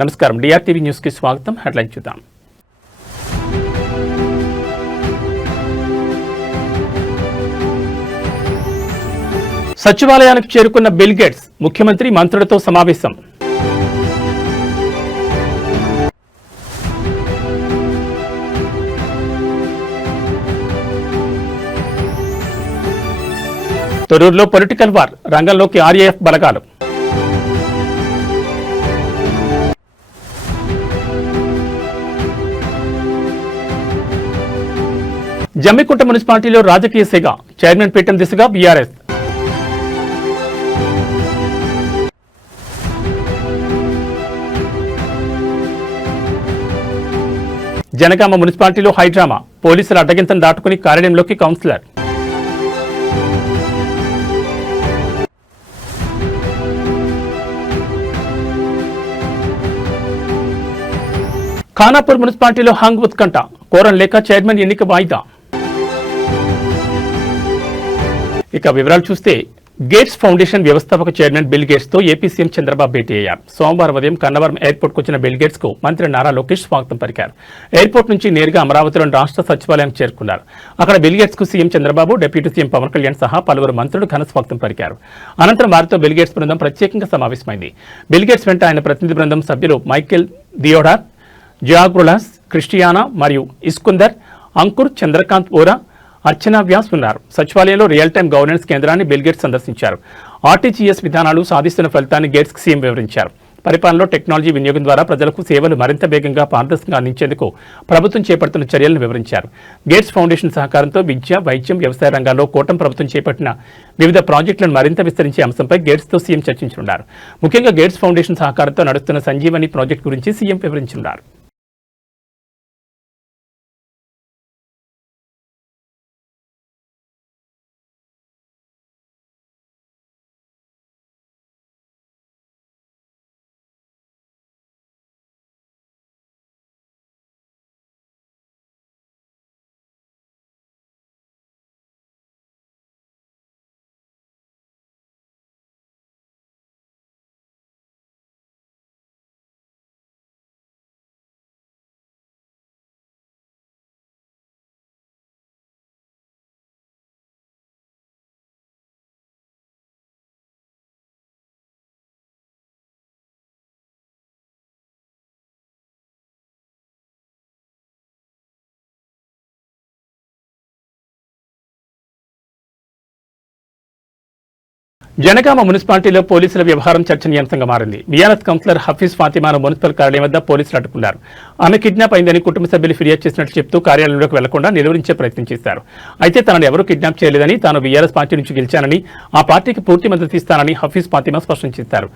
నమస్కారం, డిఆర్టీవీ న్యూస్ కి స్వాగతం. హెడ్లైన్ చూద్దాం. సచివాలయానికి చేరుకున్న బిల్ గేట్స్, ముఖ్యమంత్రి మంత్రులతో సమావేశం. తొర్రూరులో పొలిటికల్ వార్, రంగంలోకి ఆర్ఏఎఫ్ బలగాలు. జమ్మికుంట మున్సిపాలిటీలో రాజకీయ సెగ, చైర్మన్ పీఠం దిశగా బీఆర్ఎస్. జనగామ మున్సిపాలిటీలో హైడ్రామా, పోలీసుల అడ్డగింతను దాటుకుని కార్యాలయంలోకి కౌన్సిలర్. ఖానాపూర్ మున్సిపాలిటీలో హంగ్ ఉత్కంఠ, కోరం లేక చైర్మన్ ఎన్నిక వాయిదా. ఇక వివరాలు చూస్తే, గేట్స్ ఫౌండేషన్ వ్యవస్థాపక చైర్మన్ బిల్ గేట్స్ తో ఏపీ సీఎం చంద్రబాబు భేటీ అయ్యారు. సోమవారం ఉదయం కన్నవరం ఎయిర్పోర్ట్ కు వచ్చిన బిల్ గేట్స్ కు మంత్రి నారా లోకేష్ స్వాగతం పలికారు. ఎయిర్పోర్ట్ నుంచి నేరుగా అమరావతిలోని రాష్ట్ర సచివాలయానికి చేరుకున్నారు. అక్కడ బిల్ గేట్స్ కు CM Chandrababu, deputy CM Pawan Kalyan సహా పలువురు మంత్రులు ఘన స్వాగతం పలికారు. అనంతరం వారితో బిల్ గేట్స్ బృందం ప్రత్యేకంగా సమావేశమైంది. బిల్ గేట్స్ వెంట ఆయన ప్రతినిధి బృందం సభ్యులు మైకేల్ దియోడార్, జియాగ్రులాస్, క్రిస్టియానా మరియు ఇస్కుందర్, అంకుర్, చంద్రకాంత్ ఓరా, అర్చనా వ్యాస్ ఉన్నారు. సచివాలయంలో రియల్ టైం గవర్నెన్స్ కేంద్రాన్ని బిల్ గేట్స్ సందర్శించారు. ఆర్టీజీఎస్ విధానాలు సాధిస్తున్న ఫలితాన్ని గేట్స్ సీఎం వివరించారు. పరిపాలనలో టెక్నాలజీ వినియోగం ద్వారా ప్రజలకు సేవలు మరింత వేగంగా, పారదర్శకంగా అందించేందుకు ప్రభుత్వం చేపడుతున్న చర్యలను వివరించారు. గేట్స్ ఫౌండేషన్ సహకారంతో విద్య, వైద్యం, వ్యవసాయ రంగాల్లో కూటమి ప్రభుత్వం చేపట్టిన వివిధ ప్రాజెక్టులను మరింత విస్తరించే అంశంపై గేట్స్తో సీఎం చర్చించనున్నారు. ముఖ్యంగా గేట్స్ ఫౌండేషన్ సహకారంతో నడుస్తున్న సంజీవని ప్రాజెక్టు గురించి సీఎం వివరించనున్నారు. జనగామ మున్సిపాలిటీలో పోలీసుల వ్యవహారం చర్చనీయాంశంగా మారింది. బీఆర్ఎస్ కౌన్సిలర్ హఫీజ్ ఫాతిమాను మున్సిపల్ కార్యాలయం వద్ద పోలీసులు అడ్డుకున్నారు. ఆమె కిడ్నాప్ అయిందని కుటుంబ సభ్యులు ఫిర్యాదు చేసినట్లు చెప్తూ కార్యాలయంలోకి వెళ్లకుండా నిలువరించే ప్రయత్నం చేశారు. అయితే తనను ఎవరూ కిడ్నాప్ చేయలేదని, తాను బీఆర్ఎస్ పార్టీ నుంచి గెలిచానని, ఆ పార్టీకి పూర్తి మద్దతు ఇస్తానని హఫీజ్ ఫాతిమా స్పష్టం చేశారు.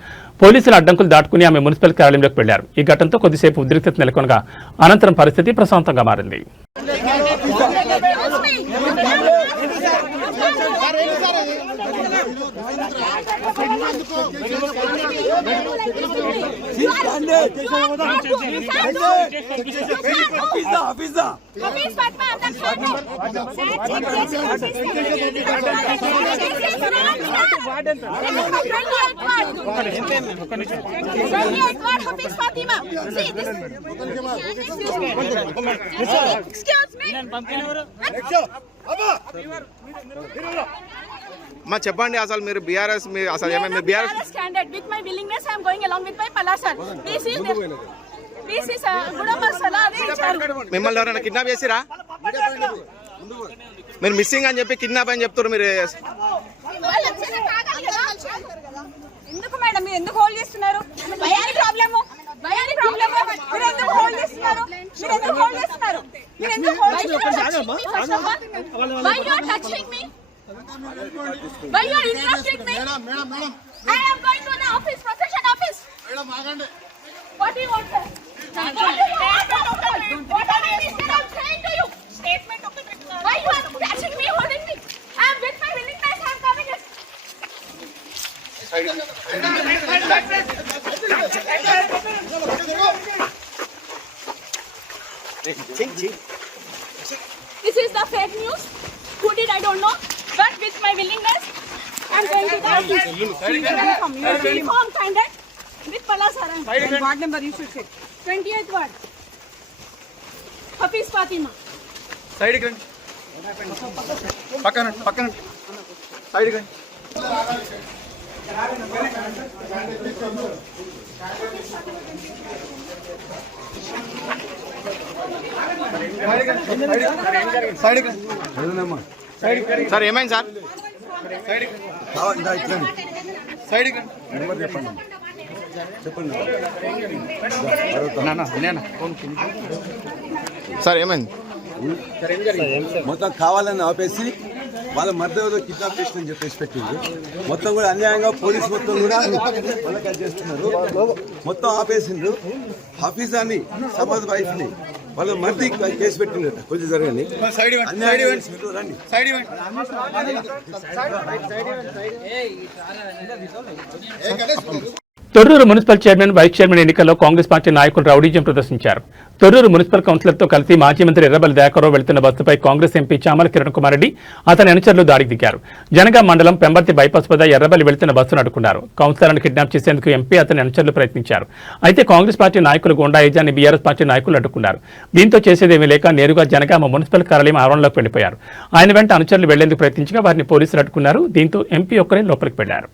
పోలీసుల అడ్డంకులు దాటుకుని ఆమె మున్సిపల్ కార్యాలయంలోకి వెళ్లారు. ఈ ఘటనతో కొద్దిసేపు ఉద్రిక్తత నెలకొనగా అనంతరం పరిస్థితి ప్రశాంతంగా మారింది. మా చెప్పండి, అసలు మీరు బీఆర్ఎస్ అసలు ఏమైనా BRS candidate with my willingness I am going along with my passion. This is మిమ్మల్ని ఎవరైనా కిడ్నాప్ చేసిరా? మీరు మిస్సింగ్ అని చెప్పి కిడ్నాప్ అని చెప్తారు. మీరు ఎందుకు మేడం, మీరు ఎందుకు హోల్డ్ చేస్తున్నారు? భయాని ప్రాబ్లము, భయాని ప్రాబ్లము. మీరు ఎందుకు హోల్డ్ చేస్తున్నారు? మీరు ఎందుకు హోల్డ్ చేస్తున్నారు? మీరు ఎందుకు హోల్డ్ చేస్తున్నారు? Why you are touching me? Why you are interrupting me? Madam. I am going to the office, procession office. Madam, agande. What do you want, sir? What are you saying to you? Statement of the criminal. Why you are touching me, holding me? I am with my willingness. I am coming. This is the fake news. Who did I don't know. But with my willingness, I am going to the office. Uniform candidate with वाला सारा ward number you should check 28th ward Hafeez Fatima side కి పక్కన పక్కన side కి sir ఏమైంది sir side చెప్పండి sir ఏమైంది మొత్తం కావాలని ఆపేసి వాళ్ళ మధ్య కిడ్నాప్ చేసిందని చెప్పేసి పెట్టింది. మొత్తం కూడా అన్యాయంగా పోలీసు మొత్తం కూడా వాళ్ళకి చేస్తున్నారు. మొత్తం ఆపేసిండ్రు. హఫీజాని సబాద్ వైఫ్ ని వాళ్ళ మధ్య కేసు పెట్టిండ్రు. కొంచెం జరగండి. Thorrur municipal chairman vice chairman ఎన్నికల్లో కాంగ్రెస్ పార్టీ నాయకులు రౌడీజం ప్రదర్శించారు. తొర్రూరు మున్సిపల్ కౌన్సిలర్తో కలిసి మాజీ మంత్రి ఎర్రబెల్లి దయాకర్రావు వెళ్తున్న బస్సుపై కాంగ్రెస్ ఎంపీ చామల కిరణ్ కుమార్ రెడ్డి అతని అనుచరులు దాడికి దిగారు. జనగాం మండలం పెంబర్తి బైపాస్ వద్ద ఎర్రబెల్లి వెళ్తున్న బస్సును అడ్డుకున్నారు. కౌన్సిలర్ను కిడ్నాప్ చేసేందుకు ఎంపీ అతని అనుచరులు ప్రయత్నించారు. అయితే కాంగ్రెస్ పార్టీ నాయకులు గుండా యజాన్ని బీఆర్ఎస్ పార్టీ నాయకులు అడ్డుకున్నారు. దీంతో చేసేదేమీ లేక నేరుగా జనగామ మున్సిపల్ కార్యాలయం ఆవరణలోకి వెళ్లిపోయారు. ఆయన వెంట అనుచరులు వెళ్లేందుకు ప్రయత్నించగా వారిని పోలీసులు అడ్డుకున్నారు. దీంతో ఎంపీ ఒక్కరే లోపలికి వెళ్లారు.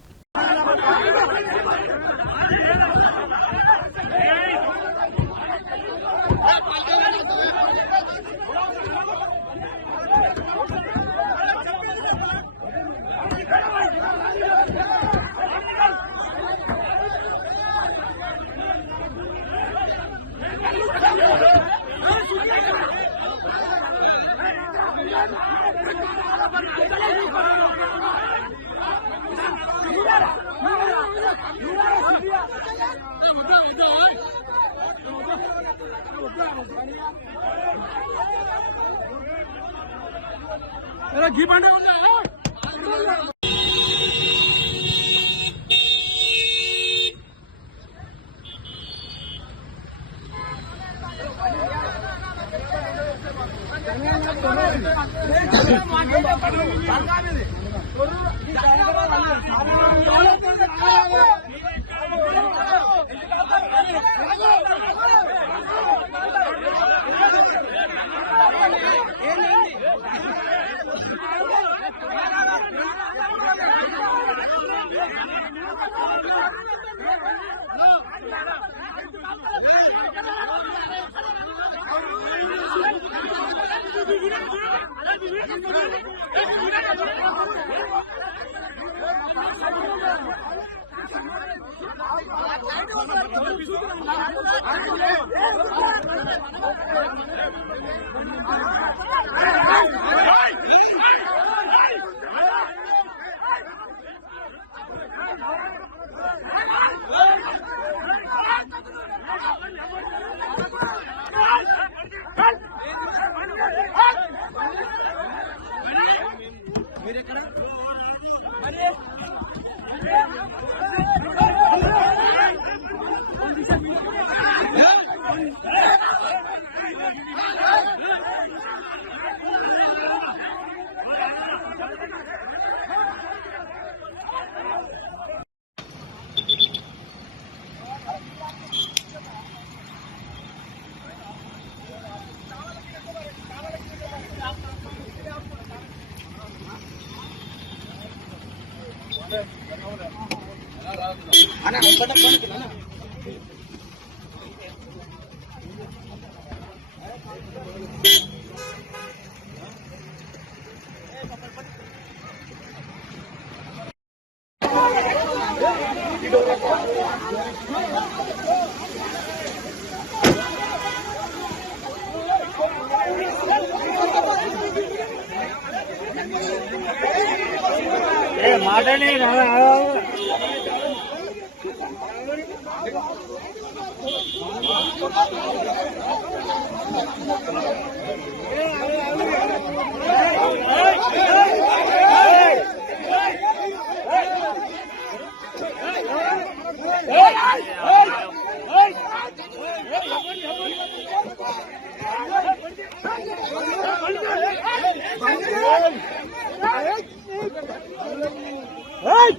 Hey!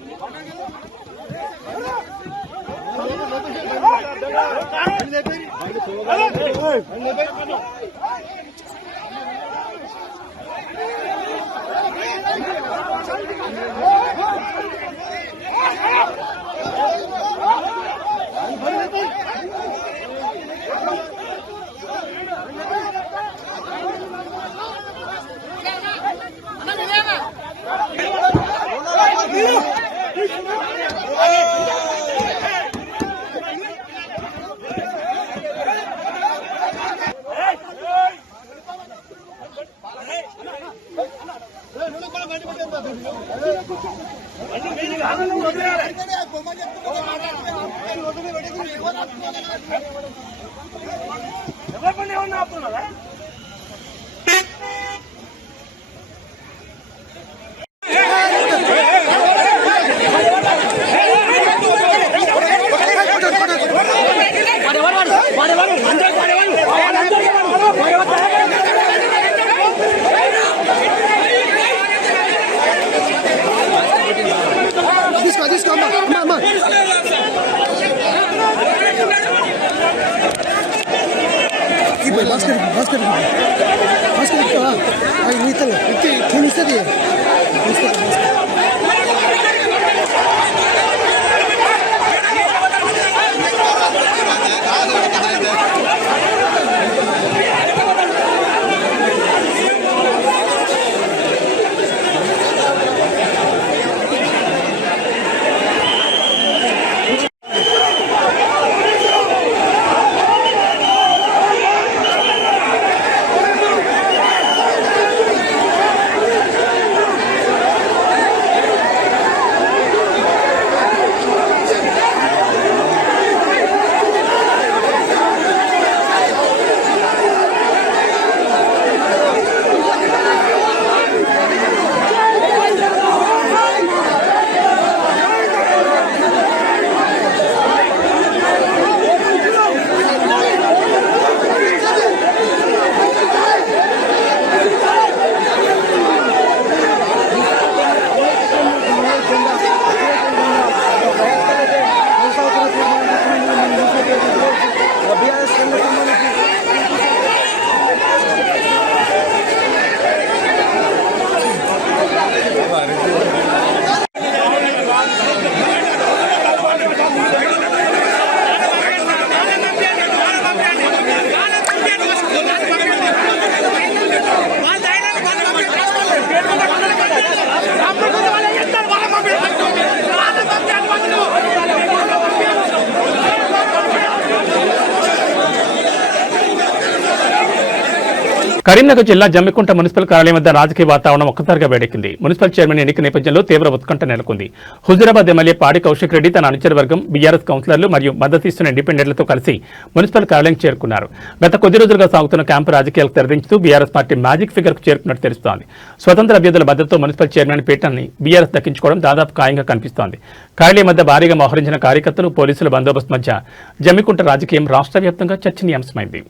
కరీంనగర్ జిల్లా జమ్మికుంట మున్సిపల్ కార్యాలయం వద్ద రాజకీయ వాతావరణం ఒక్కసారిగా వేడెక్కింది. మున్సిపల్ చైర్మన్ ఎన్నిక నేపథ్యంలో తీవ్ర ఉత్కంఠ నెలకొంది. హుజూరాబాద్ ఎమ్మెల్యే పాడి కౌశిక్ రెడ్డి తన అనుచర వర్గం, బీఆర్ఎస్ కౌన్సిలర్లు మరియు మద్దతు ఇస్తున్న ఇండిపెండెంట్లతో కలిసి మున్సిపల్ కార్యాలయం చేరుకున్నారు. గత కొద్ది రోజులుగా సాగుతున్న క్యాంపు రాజకీయాలకు తెరదించుతూ బీఆర్ఎస్ పార్టీ మ్యాజిక్ ఫిగర్ కు చేరుకున్నట్టు తెలుస్తోంది. స్వతంత్ర అభ్యర్థుల మద్దతుతో మున్సిపల్ చైర్మన్ పీఠాన్ని బీఆర్ఎస్ దక్కించుకోవడం దాదాపు ఖాయంగా కనిపిస్తోంది. కార్యాలయం వద్ద భారీగా మోహరించిన కార్యకర్తలు, పోలీసుల బందోబస్తు మధ్య జమ్మికుంట రాజకీయం రాష్ట్ర వ్యాప్తంగా చర్చనీయాంశమైంది.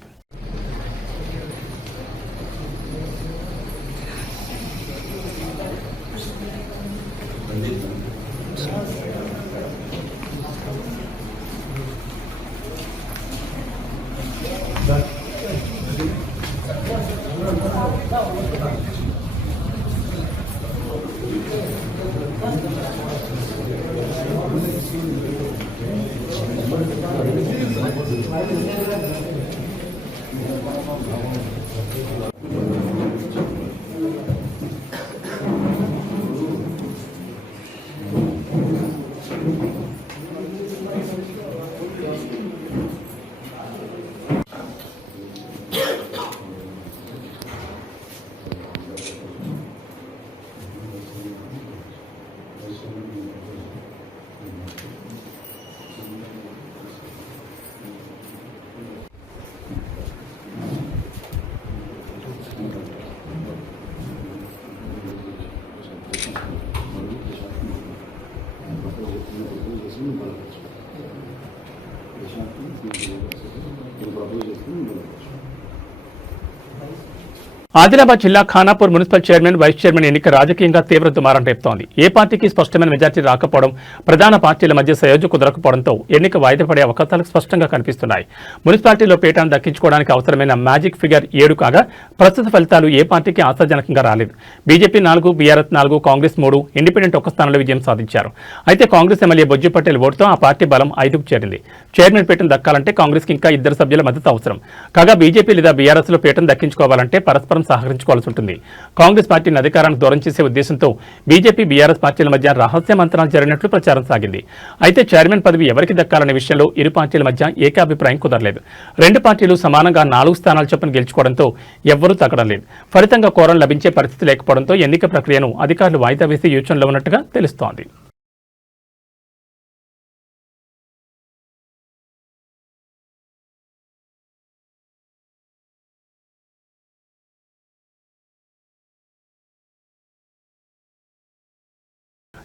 ఆదిలాబాద్ జిల్లా Khanapur municipal chairman vice chairman ఎన్నిక రాజకీయంగా తీవ్ర దుమారం రేపుతోంది. ఏ పార్టీకి స్పష్టమైన మెజార్టీ రాకపోవడం, ప్రధాన పార్టీల మధ్య సయోధ్య కుదరకపోవడంతో ఎన్నిక వాయిదా పడే అవకాశాలు స్పష్టంగా కనిపిస్తున్నాయి. మున్సిపాలిటీలో పీఠాను దక్కించుకోవడానికి అవసరమైన మ్యాజిక్ ఫిగర్ 7 కాగా ప్రస్తుత ఫలితాలు ఏ పార్టీకి ఆశాజనకంగా రాలేదు. బీజేపీ 4, బీఆర్ఎస్ 4, కాంగ్రెస్ 3, ఇండిపెండెంట్ 1 స్థానంలో విజయం సాధించారు. అయితే కాంగ్రెస్ ఎమ్మెల్యే బొజ్జు పటేల్ ఓటుతో ఆ పార్టీ బలం 5కు చేరింది. చైర్మన్ పీఠం దక్కాలంటే కాంగ్రెస్ కి ఇంకా 2 సభ్యుల మద్దతు అవసరం. కాగా బీజేపీ లేదా బీఆర్ఎస్ లో పీఠం దక్కించుకోవాలంటే పరస్పరం సహకరించుకోవాల్సి ఉంటుంది. కాంగ్రెస్ పార్టీని అధికారానికి దూరం చేసే ఉద్దేశంతో బీజేపీ బీఆర్ఎస్ పార్టీల మధ్య రహస్య మంత్రాలు జరిగినట్లు ప్రచారం సాగింది. అయితే చైర్మన్ పదవి ఎవరికి దక్కాలనే విషయంలో ఇరు పార్టీల మధ్య ఏకాభిప్రాయం కుదరలేదు. 2 పార్టీలు సమానంగా 4 స్థానాల చొప్పున గెలుచుకోవడంతో ఎవ్వరూ తగ్గడం లేదు. ఫలితంగా కోరం లభించే పరిస్థితి లేకపోవడంతో ఎన్నిక ప్రక్రియను అధికారులు వాయిదా వేసే యోచనలో ఉన్నట్టుగా తెలుస్తోంది.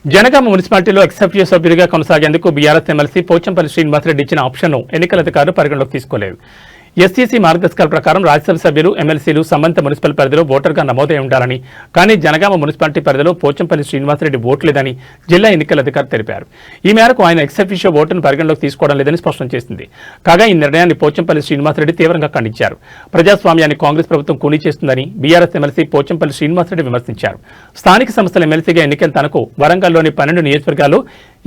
జనగామ మున్సిపాలిటీలో ఎక్సెప్టివ్ సభ్యుడిగా కొనసాగేందుకు బీఆర్ఎస్ ఎమ్మెల్సీ పోచంపల్లి శ్రీనివాసరెడ్డి ఇచ్చిన ఆప్షన్ను ఎన్నికల అధికారులు పరిగణలోకి తీసుకోలేదు. ఎస్సీసీ మార్గదర్శకాల ప్రకారం రాజ్యసభ సభ్యులు, ఎమ్మెల్సీలు సంబంధిత మున్సిపల్ పరిధిలో ఓటర్గా నమోదై ఉండాలని, కానీ జనగామ మున్సిపాలిటీ పరిధిలో పోచంపల్లి శ్రీనివాసరెడ్డి ఓటు లేదని జిల్లా ఎన్నికల అధికారి తెలిపారు. ఈ మేరకు ఆయన ఎక్సెప్టివ్ ఓటును పరిగణలోకి తీసుకోవడం లేదని స్పష్టం చేసింది. కాగా ఈ నిర్ణయాన్ని పోచంపల్లి శ్రీనివాసరెడ్డి తీవ్రంగా ఖండించారు. ప్రజాస్వామ్యాన్ని కాంగ్రెస్ ప్రభుత్వం కూనీ చేస్తుందని బీఆర్ఎస్ ఎమ్మెల్సీ పోచంపల్లి శ్రీనివాసరెడ్డి విమర్శించారు. స్థానిక సంస్థల ఎమ్మెల్సీగా ఎన్నికైన తనకు వరంగల్లోని 12 నియోజకవర్గాల్లో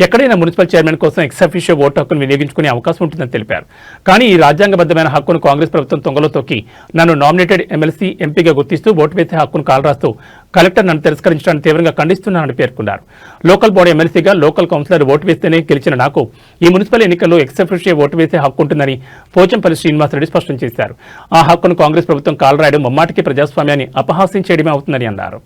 ఎక్కడైనా మున్సిపల్ చైర్మన్ కోసం ఎక్సెప్టివ్ ఓటు హక్కును వినియోగించుకునే అవకాశం ఉంటుందని తెలిపారు. కానీ ఈ రాజ్యాంగబద్ధమైన హక్కును కాంగ్రెస్ ప్రభుత్వం తొంగలో తొక్కి నన్ను నామినేటెడ్ ఎమ్మెల్సీ, ఎంపీగా గుర్తిస్తూ ఓటు వేసే హక్కును కాలరాస్తూ కలెక్టర్ నన్ను తిరస్కరించడానికి తీవ్రంగా ఖండిస్తున్నానని పేర్కొన్నారు. లోకల్ బాడీ ఎమ్మెల్సీగా లోకల్ కౌన్సిలర్ ఓటు వేస్తేనే గెలిచిన నాకు ఈ మున్సిపల్ ఎన్నికల్లో ఎక్సెప్టివ్ ఓటు వేసే హక్కు ఉంటుందని పోచంపల్లి శ్రీనివాసరెడ్డి స్పష్టం చేశారు. ఆ హక్కును కాంగ్రెస్ ప్రభుత్వం కాలరాయడం ముమ్మాటికి ప్రజాస్వామ్యాన్ని అపహాస్యం చేయడమే అవుతుందని అన్నారు.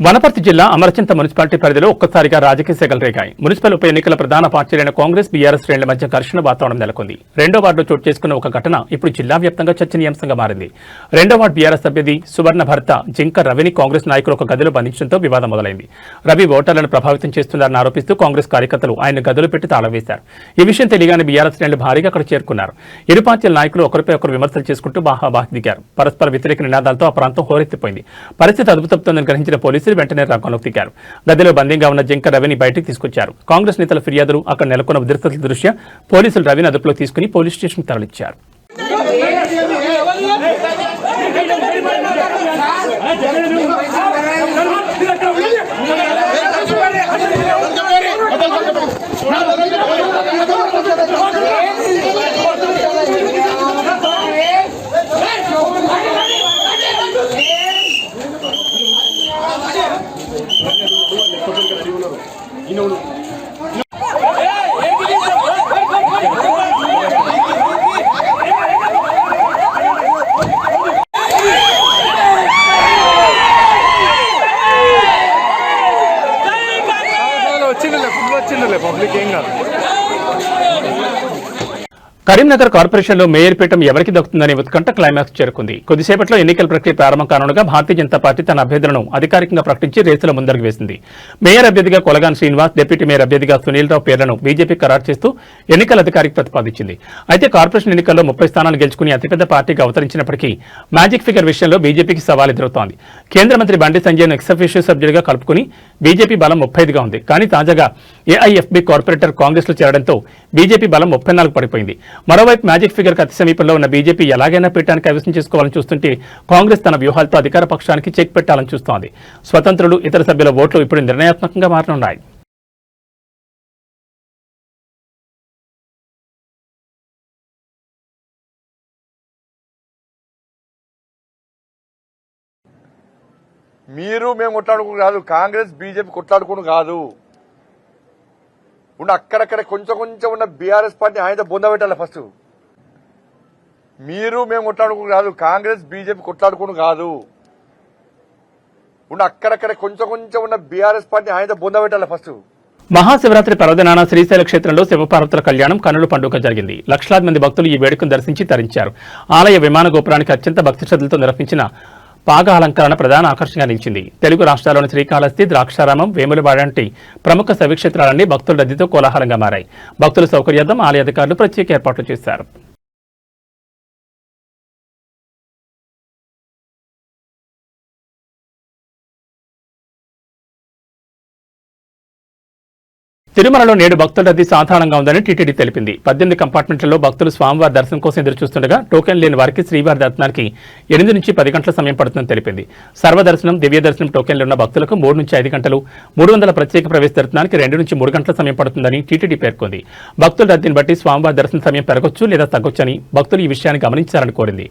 వనపర్తి జిల్లా అమరచింత మున్సిపాలిటీ పరిధిలో ఒక్కసారిగా రాజకీయ సెగలు రేగాయి. మున్సిపల్ ఉప ఎన్నికల ప్రధాన పార్టీలైన కాంగ్రెస్, బీఆర్ఎస్ శ్రేణుల మధ్య ఘర్షణ వాతావరణం నెలకొంది. రెండో వార్డులో చోటు చేసుకున్న ఒక ఘటన ఇప్పుడు జిల్లా వ్యాప్తంగా చర్చనీయాంశంగా మారింది. రెండో వార్డు బీఆర్ఎస్ అభ్యర్థి సువర్ణ భర్త జింక రవిని కాంగ్రెస్ నాయకులు ఒక గదిలో బంధించడంతో వివాదం మొదలైంది. రవి ఓటర్లను ప్రభావితం చేస్తున్నారని ఆరోపిస్తూ కాంగ్రెస్ కార్యకర్తలు ఆయన గదిలో పెట్టి తాళం వేశారు. ఈ విషయం తెలియగానే బీఆర్ఎస్ శ్రేణులు భారీగా అక్కడ చేరుకున్నారు. ఇరు పార్టీల నాయకులు ఒకరిపై ఒకరు విమర్శలు చేసుకుంటూ బాహాబాహి దిగారు. పరస్పర వ్యతిరేక నినాదాలతో ఆ ప్రాంతం హోరెత్తిపోయింది. పరిస్థితి అదుపుతప్పుతోందని గ్రహించిన పోలీసులు వెంటనే రంగంలోకి దిగారు. గదిలో బందీగా ఉన్న జింక రవిని బయటికి తీసుకొచ్చారు. కాంగ్రెస్ నేతల ఫిర్యాదులు, అక్కడ నెలకొన్న ఉద్రిక్తతల దృష్ట్యా పోలీసులు రవిని అదుపులో తీసుకుని పోలీస్ స్టేషన్కి తరలించారు. కరీంనగర్ కార్పొరేషన్లో మేయర్ పీఠం ఎవరికి దక్కుతుందనే ఉత్కంఠ క్లైమాక్స్ చేరుకుంది. కొద్దిసేపట్లో ఎన్నికల ప్రక్రియ ప్రారంభం కానుండగా భారతీయ జనతా పార్టీ తన అభ్యర్థులను అధికారికంగా ప్రకటించి రేసుల ముందడుగు వేసింది. మేయర్ అభ్యర్థిగా కొలగాన్ శ్రీనివాస్, డిప్యూటీ మేయర్ అభ్యర్థిగా సునీల్ రావు పేర్లను బీజేపీ ఖరారు చేస్తూ ఎన్నికల అధికారికి ప్రతిపాదించింది. అయితే కార్పొరేషన్ ఎన్నికల్లో 30 స్థానాలు గెలుచుకుని అతిపెద్ద పార్టీగా అవతరించినప్పటికీ మ్యాజిక్ ఫిగర్ విషయంలో బీజేపీకి సవాల్ ఎదురవుతోంది. కేంద్ర మంత్రి బండి సంజయ్ను ఎక్స్-అఫీషియో సభ్యుడిగా కలుపుకుని బీజేపీ బలం 35గా ఉంది. కానీ తాజాగా ఏఐఎఫ్బీ కార్పొరేటర్ కాంగ్రెస్ లో చేరడంతో బీజేపీ బలం 34 పడిపోయింది. మరోవైపు మ్యాజిక్ ఫిగర్ కు అతి సమీపంలో ఉన్న బీజేపీ ఎలాగైనా పీఠానికి కైవసం చేసుకోవాలని చూస్తుంటే కాంగ్రెస్ తన వ్యూహాలతో అధికార పక్షానికి చెక్ పెట్టాలని చూస్తోంది. స్వతంత్రులు, ఇతర సభ్యుల ఓట్లు ఇప్పుడు నిర్ణయాత్మకంగా మారనున్నాయి. మీరు మేము కొట్లాడుకుని కాదు, కాంగ్రెస్ బీజేపీ కొట్లాడుకుని కాదు. ఉన్న అక్కడక్కడ కొంచెం కొంచెం ఉన్న బీఆర్ఎస్ పార్టీ ఆయన బొంద పెట్టాలి. ఫస్ట్ మీరు మేము కొట్లాడుకుని కాదు, కాంగ్రెస్ బీజేపీ కొట్లాడుకుని కాదు. ఉన్న అక్కడక్కడ కొంచెం కొంచెం ఉన్న బీఆర్ఎస్ పార్టీ ఆయన బొంద పెట్టాలి. ఫస్ట్ మహాశివరాత్రి పర్వదినాన శ్రీశైల క్షేత్రంలో శివపార్వతుల కళ్యాణం కన్నుల పండుగ జరిగింది. లక్షలాది మంది భక్తులు ఈ వేడుకను దర్శించి తరించారు. ఆలయ విమాన గోపురానికి అత్యంత భక్తి శ్రద్ధలతో నిర్వహించిన పాగ అలంకరణ ప్రధాన ఆకర్షణగా నిలిచింది. తెలుగు రాష్ట్రాల్లోని శ్రీకాళహస్తి, ద్రాక్షారామం, వేములవాడ వంటి ప్రముఖ శైవక్షేత్రాలన్నీ భక్తుల రద్దీతో కోలాహలంగా మారాయి. భక్తుల సౌకర్యార్థం ఆలయ అధికారులు ప్రత్యేక ఏర్పాట్లు చేశారు. తిరుమలలో నేడు భక్తుల రద్దీ సాధారణంగా ఉందని టీటీడీ తెలిపింది. 18 కంపార్ట్మెంట్లలో భక్తులు స్వామివారి దర్శనం కోసం ఎదురుచూస్తుండగా టోకెన్ లేని వారికి శ్రీవారి దర్శనానికి 8 నుంచి 10 గంటల సమయం పడుతుందని తెలిపింది. సర్వదర్శనం, దివ్య దర్శనం టోకెన్లు ఉన్న భక్తులకు 3 నుంచి 5 గంటలు, 300 ప్రత్యేక ప్రవేశ దర్శనానికి 2 నుంచి 3 గంటల సమయం పడుతుందని టీటీడీ పేర్కొంది. భక్తుల రద్దీని బట్టి స్వామివారి దర్శన సమయం పెరగొచ్చు లేదా తగ్గొచ్చని భక్తులు ఈ విషయాన్ని గమనించాలని కోరింది.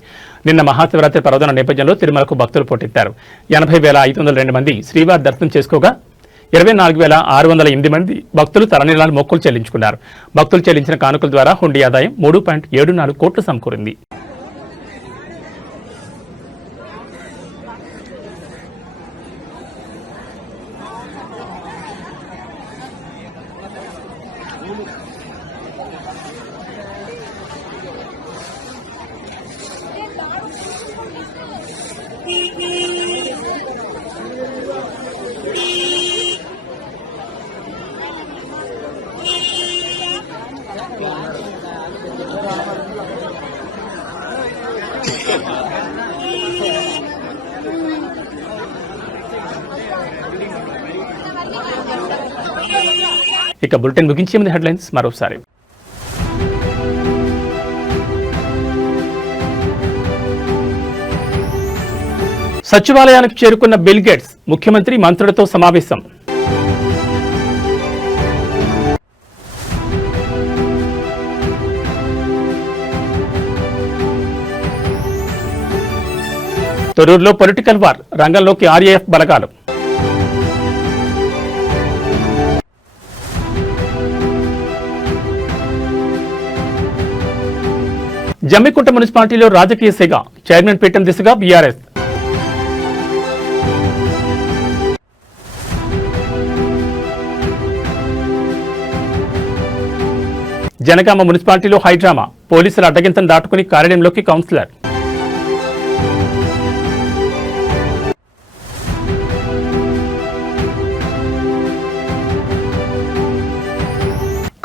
నిన్న మహాశివరాత్రి పర్వదిన నేపథ్యంలో తిరుమలకు భక్తులు పోటెత్తారు. 80,502 మంది శ్రీవారి దర్శనం చేసుకోగా 24,608 మంది భక్తులు తలనీలాలు మొక్కులు చెల్లించుకున్నారు. భక్తులు చెల్లించిన కానుకల ద్వారా హుండీ ఆదాయం 3.74 కోట్లు సమకూరింది. ఇక బులెటిన్ ముగించే ముందు హెడ్లైన్స్ మరోసారి. సచివాలయానికి చేరుకున్న బిల్ గేట్స్, ముఖ్యమంత్రి మంత్రులతో సమావేశం. తొర్రూరులో పొలిటికల్ వార్, రంగంలోకి ఆర్ఏఎఫ్ బలగాలు. జమ్మికుంట మున్సిపాలిటీలో రాజకీయ సెగ, చైర్మన్ పీఠం దిశగా బీఆర్ఎస్. జనగామ మున్సిపాలిటీలో హైడ్రామా, పోలీసుల అడ్డగింతను దాటుకుని కార్యాలయంలోకి కౌన్సిలర్.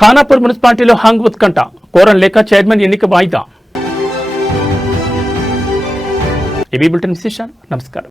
ఖానాపూర్ మున్సిపాలిటీలో హంగ్ ఉత్కంఠ, కోరం లేక చైర్మన్ ఎన్నిక వాయిదా. ఇవి బులెటిన్ విశేషాలు. నమస్కారం.